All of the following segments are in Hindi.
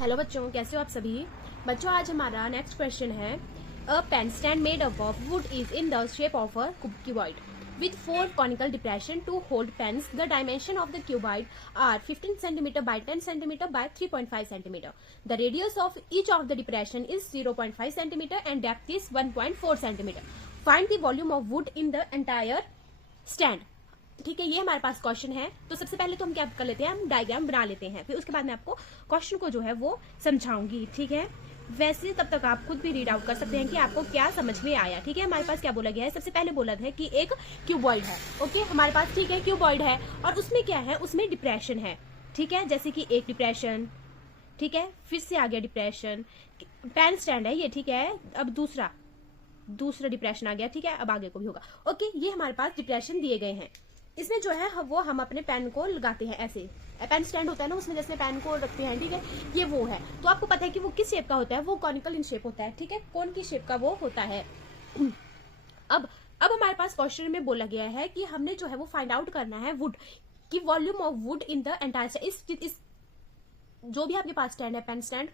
हेलो बच्चों, कैसे हो आप सभी। बच्चों, आज हमारा नेक्स्ट क्वेश्चन है a pen stand made up of wood is in the shape of a cuboid with four conical depression to hold pens. The dimension of the cuboid are 15 cm by 10 cm by 3.5 cm. The radius of each of the depression is 0.5 cm and depth is 1.4 cm. Find the volume of wood in the entire stand. ठीक है, ये हमारे पास क्वेश्चन है। तो सबसे पहले तो हम क्या कर लेते हैं, हम डायग्राम बना लेते हैं, फिर उसके बाद मैं आपको क्वेश्चन को जो है वो समझाऊंगी। ठीक है, वैसे तब तक आप खुद भी रीड आउट कर सकते हैं कि आपको क्या समझ में आया। ठीक है, हमारे पास क्या बोला गया है, सबसे पहले बोला है कि एक क्यूबॉइड है। ओके, हमारे पास ठीक है क्यूबॉइड है और उसमें क्या है, उसमें डिप्रेशन है। ठीक है, जैसे कि एक डिप्रेशन, ठीक है, फिर से आ गया डिप्रेशन, पेन स्टैंड है ये। ठीक है, अब दूसरा डिप्रेशन आ गया। ठीक है, अब आगे को भी होगा। ओके, ये हमारे पास डिप्रेशन दिए गए हैं। इसमें जो है वो हम अपने पेन को लगाते हैं, ऐसे पेन स्टैंड होता है ना, उसमें जैसे पेन को रखते हैं। ठीक है, ये वो है। तो आपको पता है कि वो किस शेप का होता है, वो कॉनिकल इन शेप होता है। ठीक है, कौन की शेप का वो होता है। अब हमारे पास क्वेश्चन में बोला गया है कि हमने जो है वो फाइंड आउट करना है वुड की volume of would in the entire. इस जो भी आपके पास स्टैंड है, पेन स्टैंड,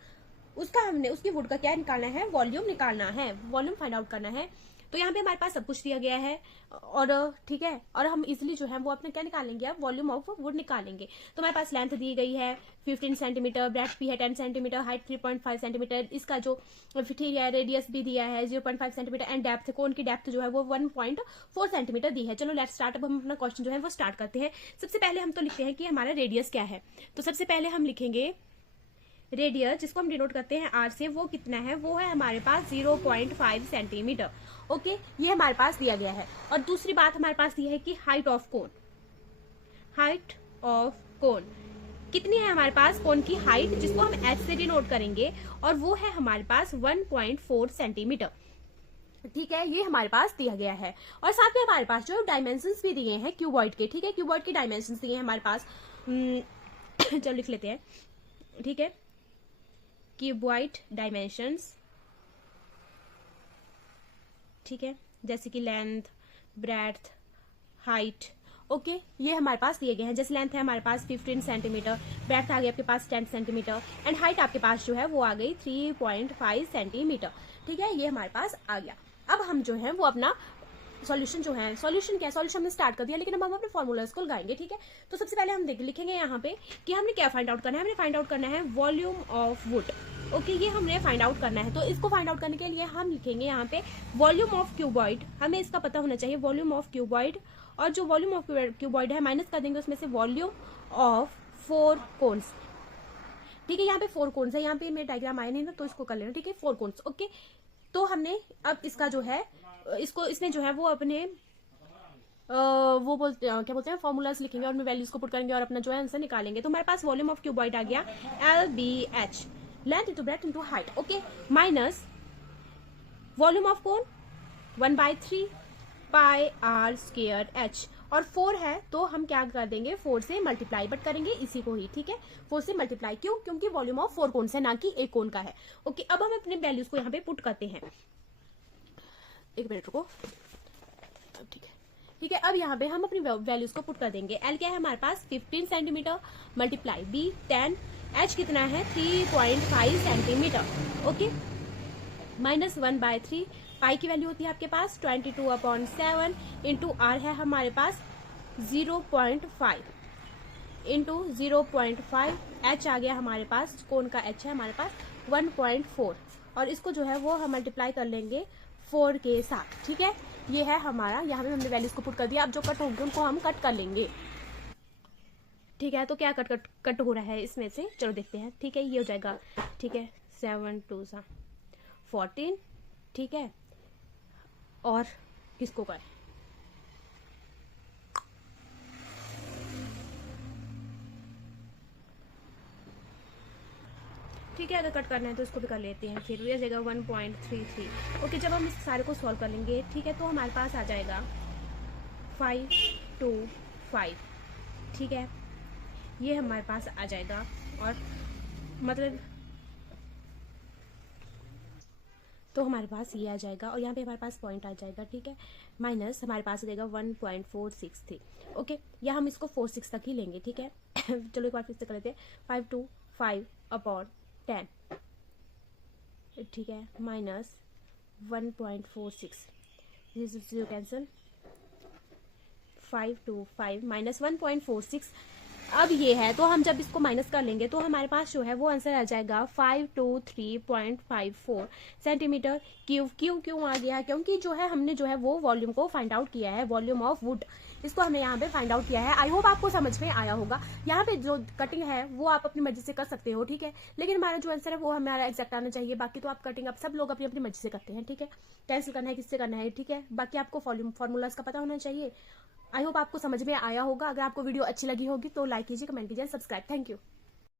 उसका हमने उसकी वुड का क्या निकालना है, वॉल्यूम निकालना है, वॉल्यूम फाइंड आउट करना है। तो यहाँ पे हमारे पास सब कुछ दिया गया है और ठीक है, और हम इजिली जो है वो अपना क्या निकालेंगे, अब वॉल्यूम ऑफ वुड निकालेंगे। तो हमारे पास लेंथ दी गई है 15 सेंटीमीटर, ब्रेड्थ भी है 10 सेंटीमीटर, हाइट 3.5 सेंटीमीटर, इसका जो ठीक है रेडियस भी दिया है 0.5 सेंटीमीटर एंड डेप्थ, कोन की डेप्थ जो है वो 1.4 सेंटीमीटर दी है। चलो लेट्स स्टार्ट। अब हम अपना क्वेश्चन जो है वो स्टार्ट करते हैं। सबसे पहले हम तो लिखते हैं कि हमारा रेडियस क्या है। तो सबसे पहले हम लिखेंगे रेडियस, जिसको हम डिनोट करते हैं आर से, वो कितना है, वो है हमारे पास 0.5 सेंटीमीटर। ओके, ये हमारे पास दिया गया है। और दूसरी बात हमारे पास दी है कि height of cone, height of cone कितनी है हमारे पास, कोन की हाइट, जिसको हम एच से डिनोट करेंगे, और वो है हमारे पास 1.4 सेंटीमीटर। ठीक है, ये हमारे पास दिया गया है। और साथ में हमारे पास जो डायमेंशंस भी दिए हैं क्यूबॉइड के। ठीक है, क्यूबॉइड के डायमेंशंस दिए हैं हमारे पास। चलो लिख लेते हैं। ठीक है, क्यूबॉइड डायमेंशंस, ठीक है, जैसे कि लेंथ, ब्रेड्थ, हाइट। ओके, ये हमारे पास दिए गए हैं। जैसे लेंथ है हमारे पास 15 सेंटीमीटर, ब्रेड्थ आ गई आपके पास 10 सेंटीमीटर एंड हाइट आपके पास जो है वो आ गई 3.5 सेंटीमीटर। ठीक है, ये हमारे पास आ गया। अब हम जो है वो अपना सॉल्यूशन जो है, सॉल्यूशन क्या है, सॉल्यूशन हमने स्टार्ट कर दिया, लेकिन अब हम अपने फॉर्मूलाज को लगाएंगे। ठीक है, तो सबसे पहले हम लिखेंगे यहाँ पे कि हमने क्या फाइंड आउट करना है, हमने फाइंड आउट करना है वॉल्यूम ऑफ वुड। ओके, ये हमने फाइंड आउट करना है। तो इसको फाइंड आउट करने के लिए हम लिखेंगे यहाँ पे वॉल्यूम ऑफ क्यूबॉइड। हमें इसका पता होना चाहिए वॉल्यूम ऑफ क्यूबॉइड, और जो वॉल्यूम ऑफ क्यूबॉइड है माइनस कर देंगे उसमें से वॉल्यूम ऑफ 4 कोन्स। ठीक है, यहाँ पे 4 कोन्स है, यहाँ पे मेरे डायग्राम आया नहीं ना, तो इसको कर लेना। ठीक है, 4 कोन्स। ओके, तो हमने अब इसका जो है इसको इसमें जो है वो अपने वो बोलते क्या बोलते हैं, फॉर्मूलाज लिखेंगे और मैं वैल्यूज को पुट करेंगे और अपना जो है आंसर निकालेंगे। तो हमारे पास वॉल्यूम ऑफ क्यूबॉइड आ गया LBH, length into breadth into height. Okay, minus volume of cone 1/3 pi r square H, और 4 है तो हम क्या कर देंगे, 4 से मल्टीप्लाई, बट करेंगे इसी को ही। ठीक है, 4 से मल्टीप्लाई, क्यों, क्योंकि वॉल्यूम ऑफ 4 कोन है ना कि एक कोन का है। ओके, अब हम अपने वैल्यूज को यहाँ पे पुट करते हैं। एक मिनट रुको। ठीक है, ठीक है, अब यहाँ पे हम अपनी वैल्यूज को पुट कर देंगे। L क्या है हमारे पास 15 सेंटीमीटर, मल्टीप्लाई B 10, H कितना है 3.5 सेंटीमीटर। ओके, माइनस 1/3, पाई की वैल्यू होती है आपके पास 22/7 इंटू R है हमारे पास 0.5 इंटू 0.5, H आ गया हमारे पास, कौन का H है हमारे पास 1.4, और इसको जो है वो हम मल्टीप्लाई कर लेंगे 4 के साथ। ठीक है, ये है हमारा, यहाँ पे हमने वैल्यूज को पुट कर दिया। अब जो कट होंगे उनको हम कट कर लेंगे। ठीक है, तो क्या कट हो रहा है इसमें से, चलो देखते हैं। ठीक है, ये हो जाएगा। ठीक है, 7 2 14। ठीक है, और किसको करें, ठीक है, अगर कट करना है तो इसको भी कर लेते हैं। फिर ये जाएगा 1.33। ओके, जब हम इस सारे को सॉल्व कर लेंगे, ठीक है, तो हमारे पास आ जाएगा 525। ठीक है, ये हमारे पास आ जाएगा, और मतलब तो हमारे पास ये आ जाएगा, और यहाँ पे हमारे पास पॉइंट आ जाएगा। ठीक है, माइनस हमारे पास आ जाएगा 1.463। ओके, या हम इसको 46 तक ही लेंगे। ठीक है, चलो एक बार फिर से कर लेते हैं। 525 अपॉन 10, ठीक है, minus 1.46, this is cancel, 5 to 5 minus 1.46। अब ये है तो हम जब इसको माइनस कर लेंगे तो हमारे पास जो है वो आंसर आ जाएगा 523.54 सेंटीमीटर क्यूब। क्यों आ गया? क्योंकि जो है हमने जो है वो वॉल्यूम को फाइंड आउट किया है, वॉल्यूम ऑफ वुड, इसको हमने यहाँ पे फाइंड आउट किया है। आई होप आपको समझ में आया होगा। यहाँ पे जो कटिंग है वो आप अपनी मर्जी से कर सकते हो, ठीक है, लेकिन हमारा जो आंसर है वो हमारा एग्जैक्ट आना चाहिए। बाकी तो आप कटिंग आप सब लोग अपनी अपनी मर्जी से करते हैं, ठीक है, कैंसिल करना है किससे करना है, ठीक है, बाकी आपको फॉर्मूलाज का पता होना चाहिए। आई होप आपको समझ में आया होगा। अगर आपको वीडियो अच्छी लगी होगी तो लाइक कीजिए, कमेंट कीजिए, सब्सक्राइब। Thank you.